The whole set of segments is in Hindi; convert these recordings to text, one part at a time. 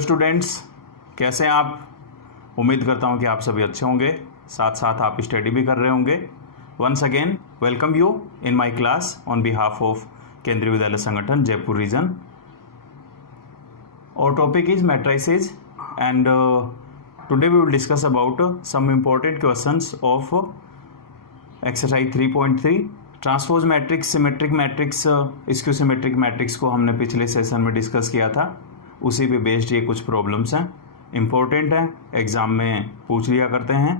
स्टूडेंट्स, कैसे हैं आप? उम्मीद करता हूं कि आप सभी अच्छे होंगे, साथ साथ आप स्टडी भी कर रहे होंगे। Once again welcome you in my class on behalf of Kendriya Vidyalaya Sangathan Jaipur region. Our topic is matrices and today we will discuss about some important questions of exercise 3.3 transpose matrix, symmetric matrix, skew symmetric matrix को हमने पिछले सेशन में डिस्कस किया था। उसी पे बेस्ड ये कुछ प्रॉब्लम्स हैं, इम्पोर्टेंट हैं, एग्जाम में पूछ लिया करते हैं।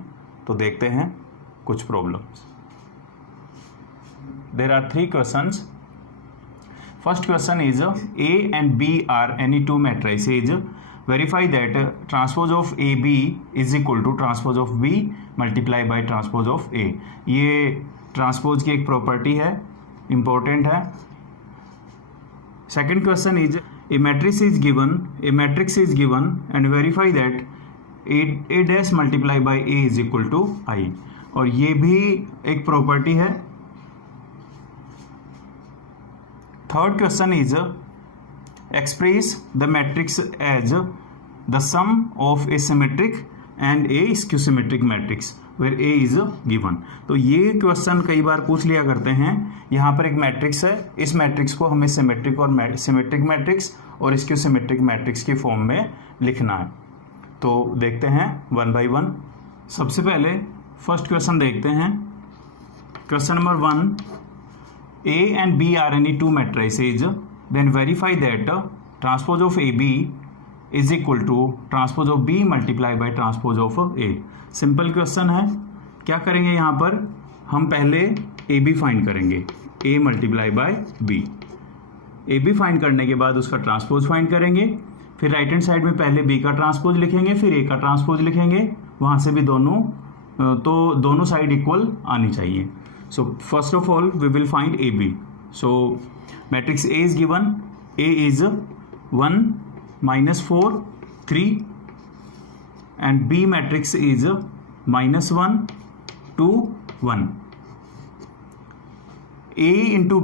तो देखते हैं कुछ problems. There are 3 questions. First question is A and B are any two matrices. Verify that transpose of AB is equal to transpose of B multiplied by transpose of A. ये ट्रांसपोज की एक प्रॉपर्टी है, इंपॉर्टेंट है। Second question is a matrix is given and verify that A dash multiplied by A is equal to I. और ये भी एक प्रॉपर्टी है। Third question is express the matrix as the sum of a symmetric and a skew symmetric matrix where A is given. तो ये क्वेश्चन कई बार पूछ लिया करते हैं। यहाँ पर एक मैट्रिक्स है, इस मैट्रिक्स को हमें सिमेट्रिक मैट्रिक्स और स्क्यू सिमेट्रिक मैट्रिक्स की फॉर्म में लिखना है। तो देखते हैं वन बाय वन। सबसे पहले फर्स्ट क्वेश्चन देखते हैं। Question number 1, A and B are any two matrices, then verify that transpose of AB is equal to transpose of B multiplied by transpose of A. Simple question है। क्या करेंगे यहाँ पर? हम पहले AB फाइंड करेंगे, A multiply bye B। AB find करने के बाद उसका ट्रांसपोज फाइंड करेंगे, फिर राइट हैंड साइड में पहले B का ट्रांसपोज लिखेंगे, फिर A का ट्रांसपोज लिखेंगे। वहाँ से भी दोनों साइड इक्वल आनी चाहिए। So first of all we will find AB. So matrix A is given. A is 1 minus 4 3 and B matrix is minus 1 2 1. A into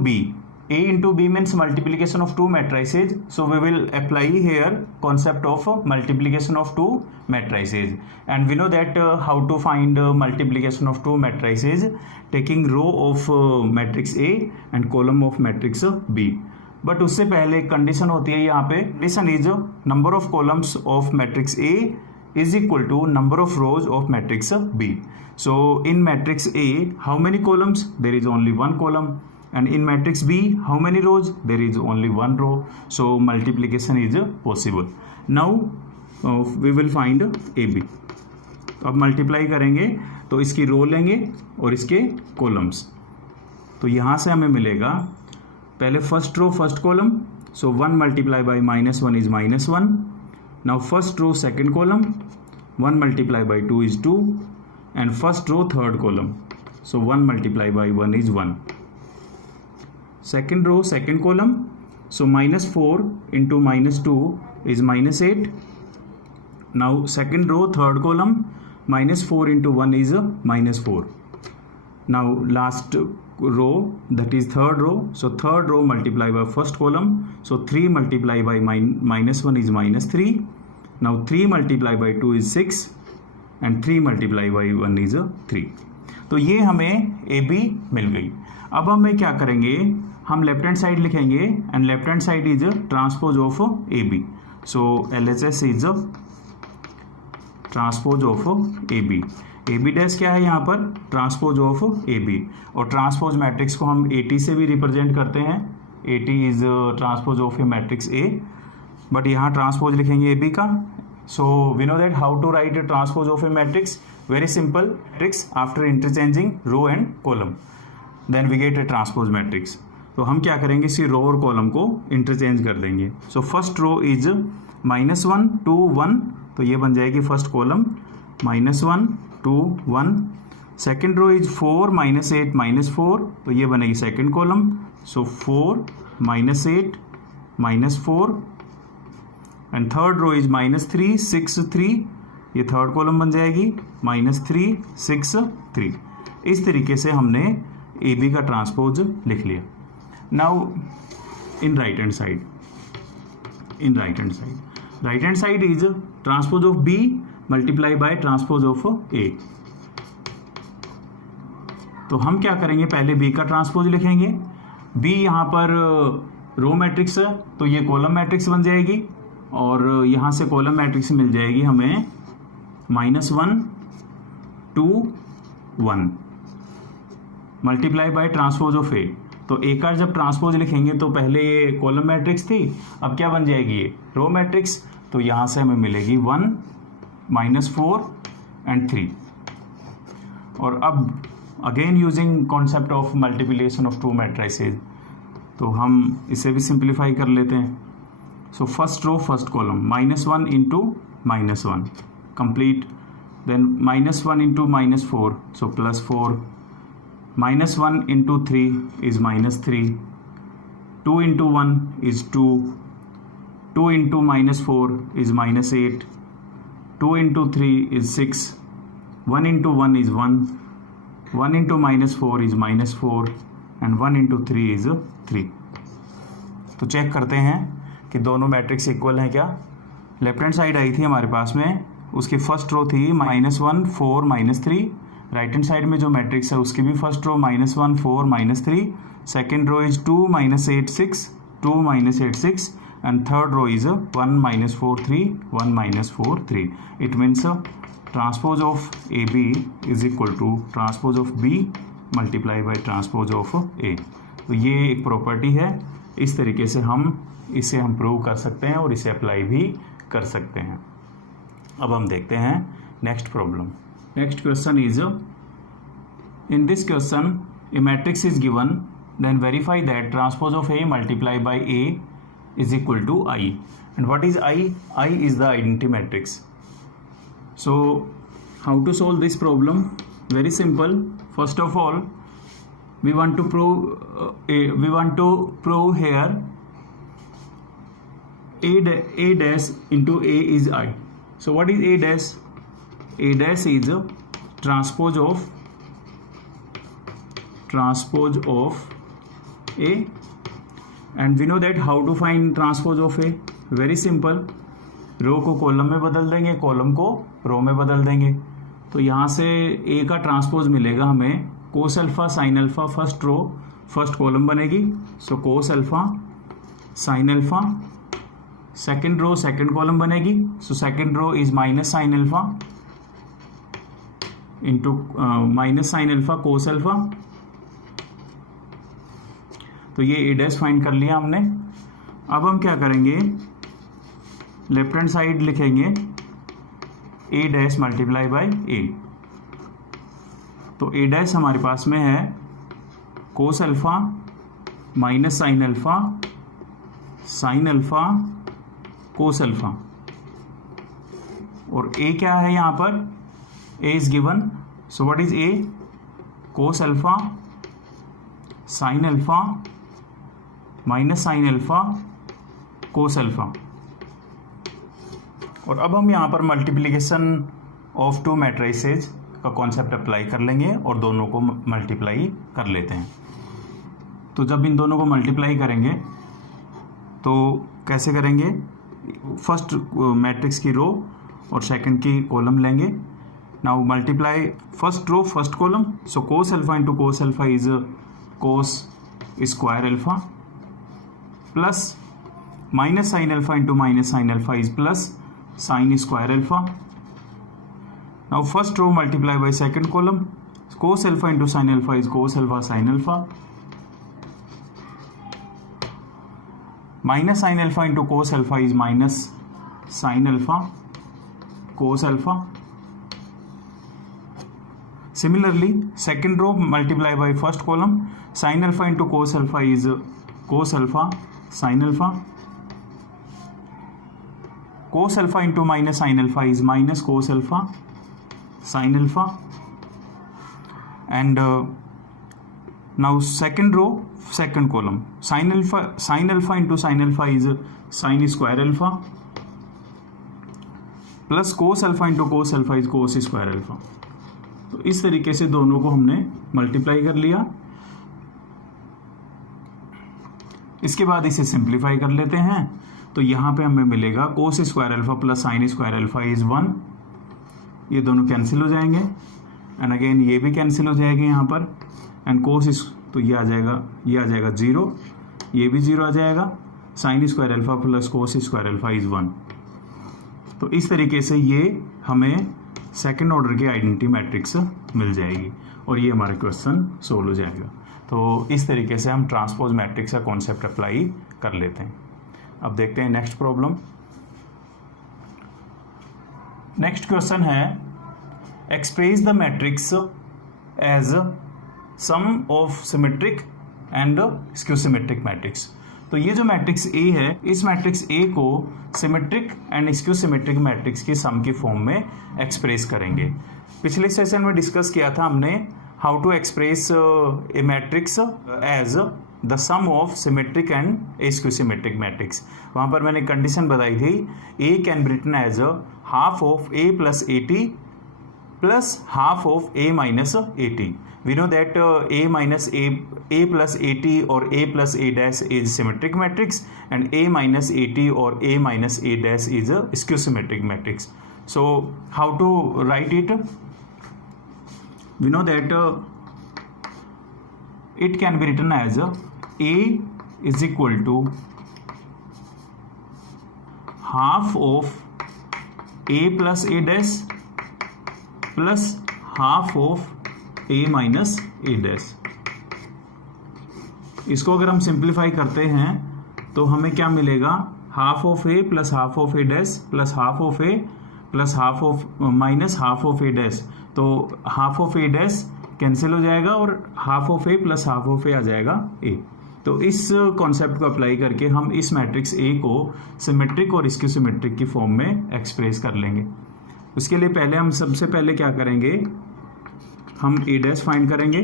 B means multiplication of two matrices. So we will apply here concept of multiplication of two matrices, and we know that how to find multiplication of two matrices, taking row of matrix A and column of matrix B. But उससे पहले एक कंडीशन होती है यहाँ पे। Condition is number of columns of matrix A is equal to number of rows of matrix B. So in matrix A, how many columns? There is only one column. And in matrix B, how many rows? There is only one row. So multiplication is possible. Now we will find AB. अब मल्टीप्लाई करेंगे तो इसकी रो लेंगे और इसके कॉलम्स। तो यहाँ से हमें मिलेगा पहले first row first column. So 1 multiply by -1 is -1। Now first row second column, 1 multiply by 2 is 2 and first row third column. So 1 multiply by 1 is 1। Second row second column, so -4 into -2 is -8. Now second row third column, -4 into 1 is -4. Now last row, that is third row, so third row multiply by first column, so 3 multiply by -1 is -3. Now 3 multiply by 2 is 6 and 3 multiply by 1 is 3. तो ये हमें AB मिल गई। अब हमें क्या करेंगे? हम लेफ्ट हैंड साइड लिखेंगे and left hand side is transpose of AB. So LHS is transpose of AB. AB dash क्या है यहाँ पर? Transpose of AB। और ट्रांसपोज मैट्रिक्स को हम AT से भी रिप्रेजेंट करते हैं। AT is transpose of a matrix A, but यहाँ ट्रांसपोज लिखेंगे AB का। So we know that how to write transpose of a matrix. Very simple matrix after interchanging row and column, then we get a transpose matrix. तो हम क्या करेंगे? इसी रो और कॉलम को इंटरचेंज कर देंगे। सो फर्स्ट रो इज -1 2 1, तो ये बन जाएगी first column -1 2 1। Second row is 4 -8 -4, तो ये बनेगी second column. So 4 -8 -4 and third row is -3 6 3, ये थर्ड कॉलम बन जाएगी -3 6 3। इस तरीके से हमने AB का ट्रांसपोज लिख लिया। Now in right hand side right hand side is transpose of B multiply by transpose of A. तो हम क्या करेंगे, पहले बी का ट्रांसपोज लिखेंगे। बी यहाँ पर रो मैट्रिक्स है तो ये कॉलम मैट्रिक्स बन जाएगी, और यहाँ से कॉलम मैट्रिक्स मिल जाएगी हमें -1 2 1 multiply by transpose of A. तो ए का जब ट्रांसपोज लिखेंगे तो पहले ये कॉलम मैट्रिक्स थी, अब क्या बन जाएगी ये रो मैट्रिक्स। तो यहाँ से हमें मिलेगी 1 -4 and 3। और अब again using concept of multiplication of two matrices, तो हम इसे भी सिंप्लीफाई कर लेते हैं। So first row first column -1 into -1 complete, then -1 into -4 so +4, -1 into 3 is -3, 2 into 1 is 2, 2 into -4 is -8, 2 into 3 is 6, 1 into 1 is 1, 1 into -4 is -4 and 1 into 3 is 3। तो चेक करते हैं कि दोनों मैट्रिक्स इक्वल हैं क्या। लेफ्ट हैंड साइड आई थी हमारे पास में, उसकी फर्स्ट रो थी -1 4 -3। राइट हैंड साइड में जो मैट्रिक्स है उसकी भी first row -1 4 -3, second row is 2 -8 6 2 -8 6 and third row is 1 -4 3 1 -4 3। it means transpose of AB is equal to transpose of B multiply by transpose of A। तो ये एक प्रॉपर्टी है, इस तरीके से इसे हम प्रूव कर सकते हैं और इसे अप्लाई भी कर सकते हैं। अब हम देखते हैं next problem. Next question is, in this question a matrix is given, then verify that transpose of A multiply by A is equal to I। and what is I? I is the identity matrix। so how to solve this problem? Very simple. First of all, we want to prove here A dash into A is I। so what is A dash? A dash is transpose of A, and we know that how to find transpose of A। very simple, रो को कॉलम में बदल देंगे, कॉलम को रो में बदल देंगे। तो यहाँ से A का ट्रांसपोज मिलेगा हमें cos alpha sine alpha, first row first column बनेगी, so cos alpha sine alpha. Second row second column बनेगी, so second row is minus sine alpha into minus sine alpha cos alpha. तो ये ए डैश फाइंड कर लिया हमने। अब हम क्या करेंगे, लेफ्ट हैंड साइड लिखेंगे A dash multiply by A. तो ए डैश हमारे पास में है cos alpha minus sine alpha sine alpha cos alpha, और ए क्या है यहाँ पर, A is given, so what is A, cos alpha sine alpha minus sine alpha cos alpha. और अब हम यहाँ पर मल्टीप्लिकेशन ऑफ टू मैट्रिसेज का कॉन्सेप्ट अप्लाई कर लेंगे और दोनों को मल्टीप्लाई कर लेते हैं। तो जब इन दोनों को मल्टीप्लाई करेंगे तो कैसे करेंगे, फर्स्ट मैट्रिक्स की रो और सेकंड की कॉलम लेंगे। Now multiply first row first column, so cos alpha into cos alpha is cos square alpha, plus minus sine alpha into minus sine alpha is plus sine square alpha. Now first row multiply by second column, cos alpha into sine alpha is cos alpha sine alpha, minus sine alpha into cos alpha is minus sine alpha cos alpha. Similarly second row multiply by first column, sine alpha into cos alpha is cos alpha sine alpha, cos alpha into minus sine alpha is minus cos alpha sine alpha. And now second row second column, sine alpha into sine alpha is sine square alpha, plus cos alpha into cos alpha is cos square alpha. तो इस तरीके से दोनों को हमने मल्टीप्लाई कर लिया। इसके बाद इसे सिंप्लीफाई कर लेते हैं। तो यहाँ पे हमें मिलेगा कोस square alpha plus sine square alpha is 1, ये दोनों कैंसिल हो जाएंगे एंड अगेन ये भी कैंसिल हो जाएंगे यहाँ पर एंड कोस, तो ये आ जाएगा 0, ये भी 0 आ जाएगा, sign square alpha plus cos square alpha is 1। तो इस तरीके से ये हमें सेकंड ऑर्डर की आइडेंटिटी मैट्रिक्स मिल जाएगी और ये हमारा क्वेश्चन सोल्व हो जाएगा। तो इस तरीके से हम ट्रांसपोज मैट्रिक्स का कॉन्सेप्ट अप्लाई कर लेते हैं। अब देखते हैं नेक्स्ट प्रॉब्लम। नेक्स्ट क्वेश्चन है express the matrix as sum of symmetric and skew symmetric matrix. तो ये जो मैट्रिक्स ए है, इस मैट्रिक्स ए को symmetric and skew symmetric matrix की सम की फॉर्म में एक्सप्रेस करेंगे। पिछले सेशन में डिस्कस किया था हमने how to express a matrix as the sum of symmetric and skew symmetric matrix. वहाँ पर मैंने कंडीशन बताई थी A can be written as half of A plus A T plus half of A minus A T. We know that a minus a plus at or a plus a dash is symmetric matrix and a minus at or a minus a dash is a skew symmetric matrix. So how to write it? We know that it can be written as a is equal to half of a plus a dash plus half of a minus A dash. इसको अगर हम सिंप्लीफाई करते हैं तो हमें क्या मिलेगा, half of A plus half of A dash plus half of A plus half of minus half of A dash. तो half of A dash cancel हो जाएगा और half of A plus half of A आ जाएगा ए। तो इस कॉन्सेप्ट को अप्लाई करके हम इस मैट्रिक्स ए को सिमेट्रिक और स्क्यू सिमेट्रिक की फॉर्म में एक्सप्रेस कर लेंगे। उसके लिए पहले हम सबसे पहले क्या करेंगे, हम ए डैश फाइंड करेंगे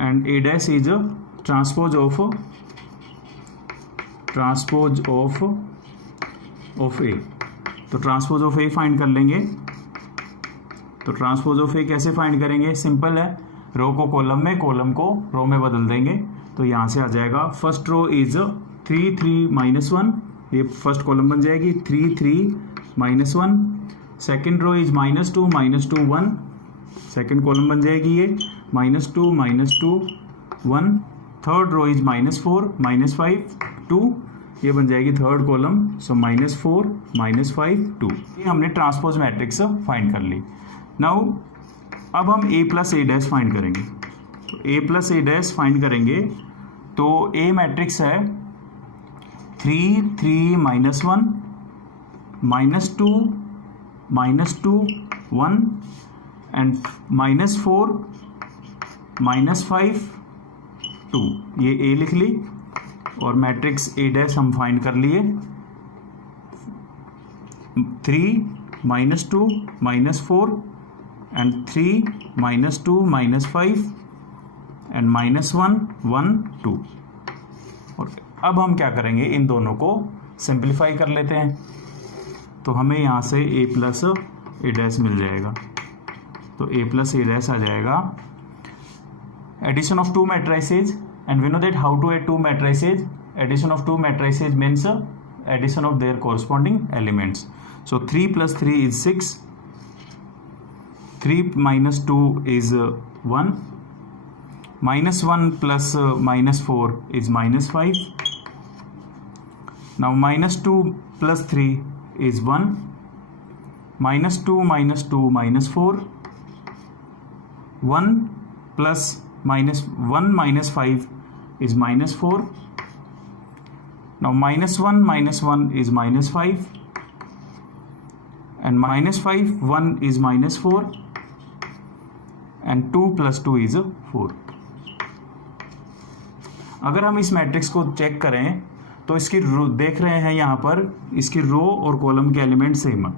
and A dash is transpose of A. तो ट्रांसपोज ऑफ ए फाइंड कर लेंगे। तो ट्रांसपोज ऑफ ए कैसे फाइंड करेंगे, सिंपल है, रो को कॉलम में, कॉलम को रो में बदल देंगे। तो यहाँ से आ जाएगा फर्स्ट रो इज 3 3 माइनस 1, ये फर्स्ट कॉलम बन जाएगी 3 3 minus 1। Second row is -2 -2 1, second column बन जाएगी ये -2 -2 1। थर्ड रो इज -4 -5 2, ये बन जाएगी थर्ड कॉलम, सो -4 -5 2। ये हमने ट्रांसपोज मैट्रिक्स फाइंड कर ली। नाउ अब हम a plus A dash find करेंगे। तो a plus A dash find करेंगे तो a मैट्रिक्स है 3 3 -1 -2 -2 1 एंड -4 -5 2। ये ए लिख ली और मैट्रिक्स ए डैश हम फाइंड कर लिए 3 -2 -4 एंड 3 -2 -5 एंड -1 1 2। और अब हम क्या करेंगे, इन दोनों को सिंप्लीफाई कर लेते हैं। तो हमें यहाँ से a प्लस ए डैश मिल जाएगा। तो a प्लस ए डैश आ जाएगा addition of two matrices and we know that how to add two matrices. Addition of two matrices means addition of their corresponding elements. So 3 + 3 is 6, 3 - 2 is 1, -1 plus -4 is -5. Now -2 plus 3 is 1, -2 -2 -4, 1 plus -1 -5 is -4. Now -1 -1 is -5 and -5 1 is -4 and 2 + 2 is 4. अगर हम इस मैट्रिक्स को चेक करें तो इसकी रो देख रहे हैं, यहाँ पर इसकी रो और कॉलम के एलिमेंट सेम है।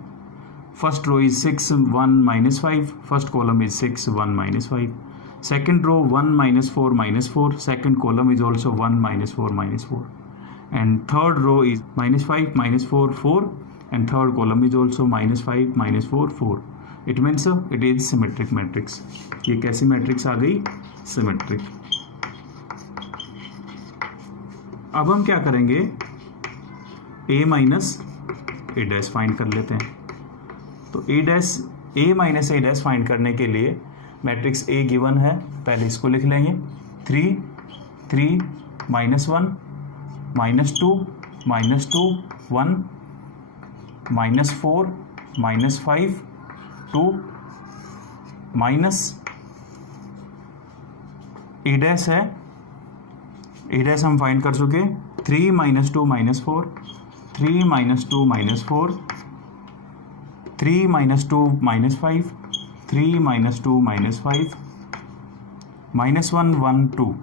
First row is 6 1 -5, first column is 6 1 -5, second row 1 -4 -4, second column is also 1 -4 -4 and third row is -5 -4 4 and third column is also -5 -4 4। It means it is symmetric matrix. ये कैसी मैट्रिक्स आ गई, सिमेट्रिक। अब हम क्या करेंगे, ए माइनस ए डैश फाइंड कर लेते हैं। तो ए माइनस ए डैश फाइंड करने के लिए मैट्रिक्स ए गिवन है, पहले इसको लिख लेंगे। 3 3 -1 -2 -2 1 -4 -5 2 माइनस ए डैश है, ए डैश हम फाइंड कर चुके। 3 -2 -4 3 -2 -4 3 -2 -5 3 -2 -5 -1 1 2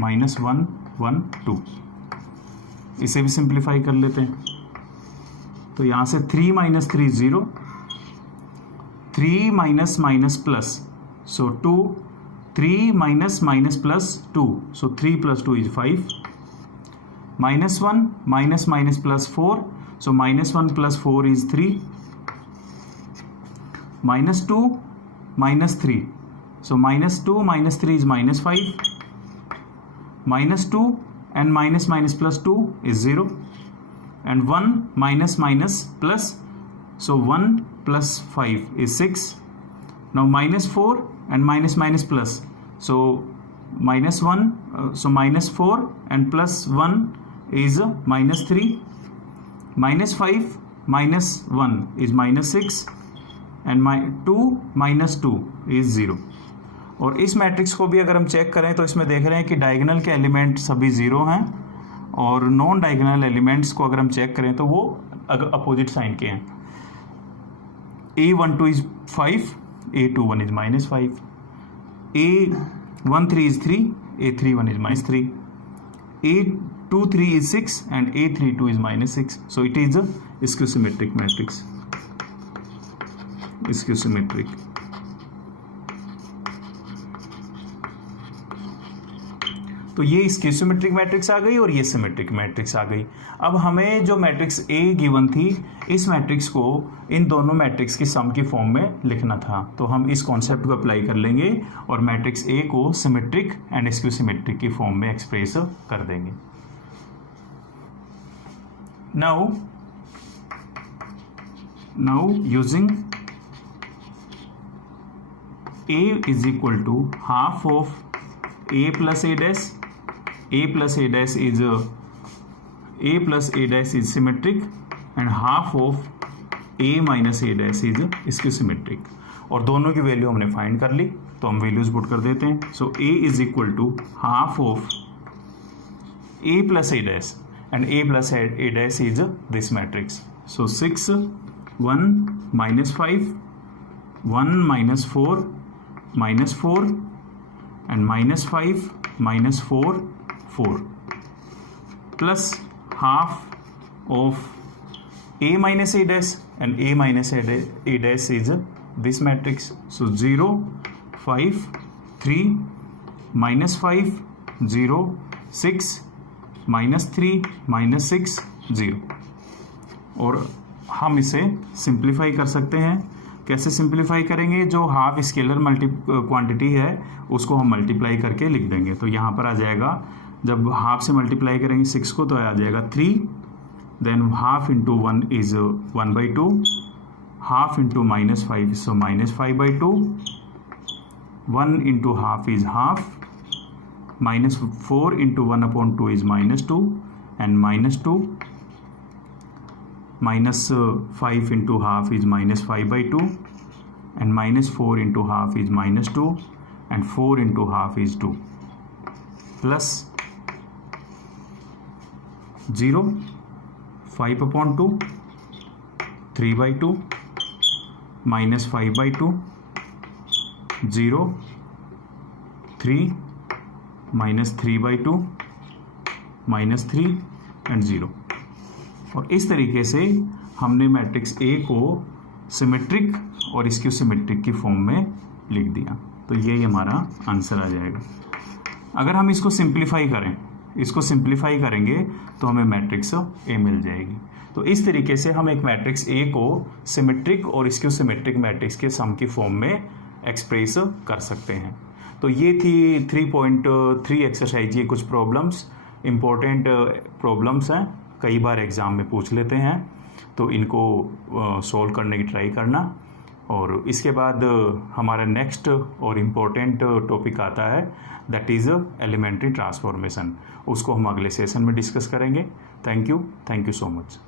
-1 1 2। इसे भी सिंप्लीफाई कर लेते हैं। तो यहाँ से 3 - 3 0 3 minus minus plus, so 2 3 minus minus plus 2, so 3 + 2 is 5 -1 minus minus plus 4, so -1 + 4 is 3 -2 -3, so -2 - 3 is -5 -2 and minus minus plus 2 is 0 and 1 minus minus plus, so 1 + 5 is 6. Now -4 and minus minus plus, so -1, so -4 and +1 is -3 -5 -1 is -6 and 2 - 2 is 0. और इस मैट्रिक्स को भी अगर हम चेक करें तो इसमें देख रहे हैं कि डायगोनल के एलिमेंट सभी 0 हैं और नॉन डायगोनल एलिमेंट्स को अगर हम चेक करें तो वो अपोजिट साइन के हैं। A12 is 5, A21 is -5, A13 is 3, A31 is -3, A23 is 6 and A32 is -6. So it is a schistometric matrix. Schistometric. तो ये स्कियोसिमेट्रिक मैट्रिक्स आ गई और ये सिमेट्रिक मैट्रिक्स आ गई। अब हमें जो मैट्रिक्स ए गिवन थी, इस मैट्रिक्स को इन दोनों मैट्रिक्स की सम की फॉर्म में लिखना था। तो हम इस कॉन्सेप्ट को अप्लाई कर लेंगे और मैट्रिक्स ए को सिमेट्रिक एंड स्कियोसिमेट्रिक की फॉर्म में एक्सप्रेस कर देंगे। Now using a is equal to half of a plus a dash, a plus a dash is a plus a dash is symmetric and half of a minus a dash is schistometric। और दोनों की वैल्यू हमने फाइंड कर ली, तो हम वैल्यूज पुट कर देते हैं। सो a is equal to half of a plus a dash and a plus a dash is this matrix। So 6 1 -5 1 -4 -4 and -5 -4 4 plus half of a minus a dash and a minus a dash is this matrix। So 0 5 3 -5 0 6 -3 -6 0। और हम इसे सिंप्लीफाई कर सकते हैं। कैसे सिंप्लीफाई करेंगे? जो हाफ स्केलर क्वांटिटी है उसको हम मल्टीप्लाई करके लिख देंगे। तो यहाँ पर आ जाएगा, जब हाफ से मल्टीप्लाई करेंगे 6 को तो आ जाएगा 3, than half into 1 is 1/2, half into -5 is -5/2, 1 into half is half, -4 into 1/2 is -2 and -2, -5 into half is -5/2 and -4 into half is -2 and 4 into half is 2 plus 0 5/2 3/2 -5/2 0 3 -3/2 -3 and 0। और इस तरीके से हमने मैट्रिक्स ए को सिमेट्रिक और स्कियोसिमेट्रिक की फॉर्म में लिख दिया। तो यही हमारा आंसर आ जाएगा। अगर हम इसको सिंप्लीफाई करेंगे तो हमें मैट्रिक्स ए मिल जाएगी। तो इस तरीके से हम एक मैट्रिक्स ए को सिमेट्रिक और स्कियोसिमेट्रिक मैट्रिक्स के सम की फॉर्म में एक्सप्रेस कर सकते हैं। तो ये थी 3.3 एक्सरसाइज की कुछ प्रॉब्लम्स, इम्पोर्टेंट प्रॉब्लम्स हैं, कई बार एग्ज़ाम में पूछ लेते हैं, तो इनको सॉल्व करने की ट्राई करना। और इसके बाद हमारा नेक्स्ट और इम्पोर्टेंट टॉपिक आता है, दैट इज़ एलिमेंट्री ट्रांसफॉर्मेशन। उसको हम अगले सेशन में डिस्कस करेंगे। Thank you so much.